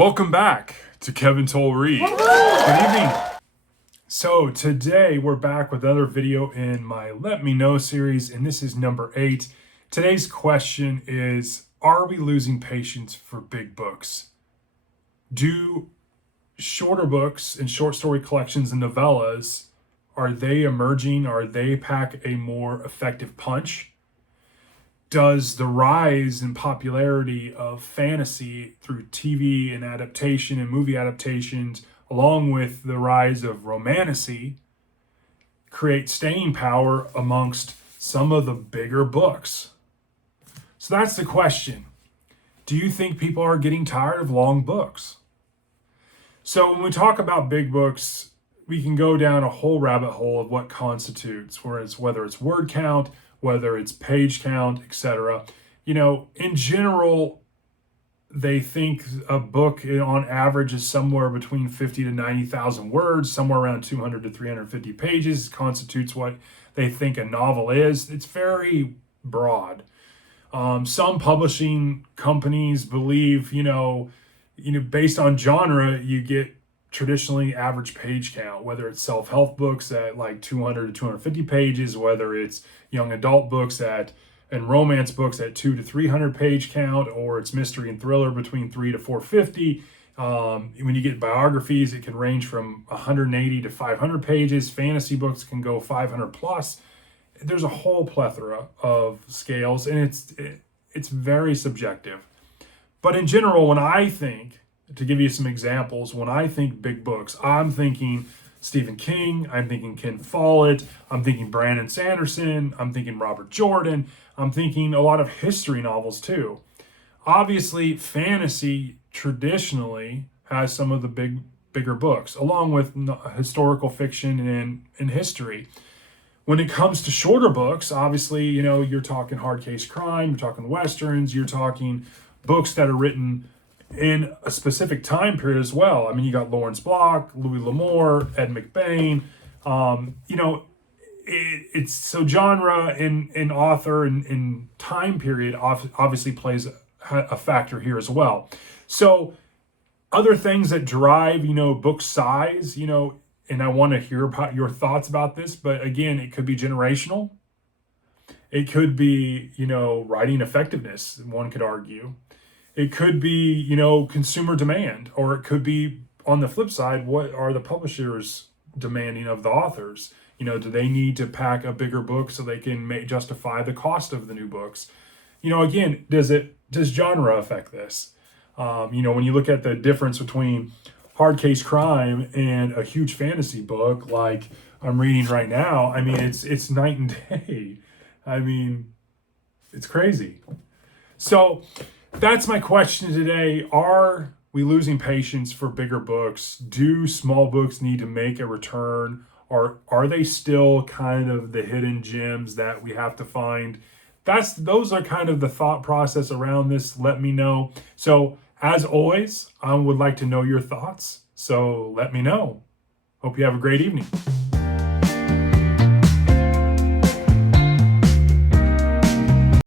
Welcome back to Kevin Toll Read. Good evening. So today we're back with another video in my Let Me Know series, and this is number 8. Today's question is, are we losing patience for big books? Do shorter books and short story collections and novellas, are they emerging? Are they pack a more effective punch? Does the rise in popularity of fantasy through TV and adaptation and movie adaptations, along with the rise of romantasy, create staying power amongst some of the bigger books? So that's the question. Do you think people are getting tired of long books? So when we talk about big books, we can go down a whole rabbit hole of what constitutes, whether it's word count, whether it's page count, etc. In general, they think a book on average is somewhere between 50 to 90,000 words, somewhere around 200 to 350 pages constitutes what they think a novel is. It's very broad. Some publishing companies believe, based on genre, you get traditionally average page count, whether it's self-help books at like 200 to 250 pages, whether it's young adult books and romance books at 200 to 300 page count, or it's mystery and thriller between 300 to 450. When you get biographies, it can range from 180 to 500 pages. Fantasy books can go 500 plus. There's a whole plethora of scales, and it's very subjective. But in general, to give you some examples, when I think big books, I'm thinking Stephen King, I'm thinking Ken Follett, I'm thinking Brandon Sanderson, I'm thinking Robert Jordan, I'm thinking a lot of history novels too. Obviously, fantasy traditionally has some of the bigger books, along with historical fiction and history. When it comes to shorter books, obviously, you're talking hard case crime, you're talking westerns, you're talking books that are written in a specific time period as well. I mean, you got Lawrence Block, Louis L'Amour, Ed McBain. It's so genre and author and time period obviously plays a factor here as well. So other things that drive, book size, and I want to hear about your thoughts about this, but again, it could be generational. It could be, writing effectiveness, one could argue. It could be, consumer demand, or it could be, on the flip side, what are the publishers demanding of the authors? Do they need to pack a bigger book so they can justify the cost of the new books? Again, does genre affect this? When you look at the difference between hard case crime and a huge fantasy book like I'm reading right now, I mean, it's night and day. I mean, it's crazy. So that's my question today. Are we losing patience for bigger books? Do small books need to make a return? Or are they still kind of the hidden gems that we have to find? Those are kind of the thought process around this. Let me know. So as always, I would like to know your thoughts. So let me know. Hope you have a great evening.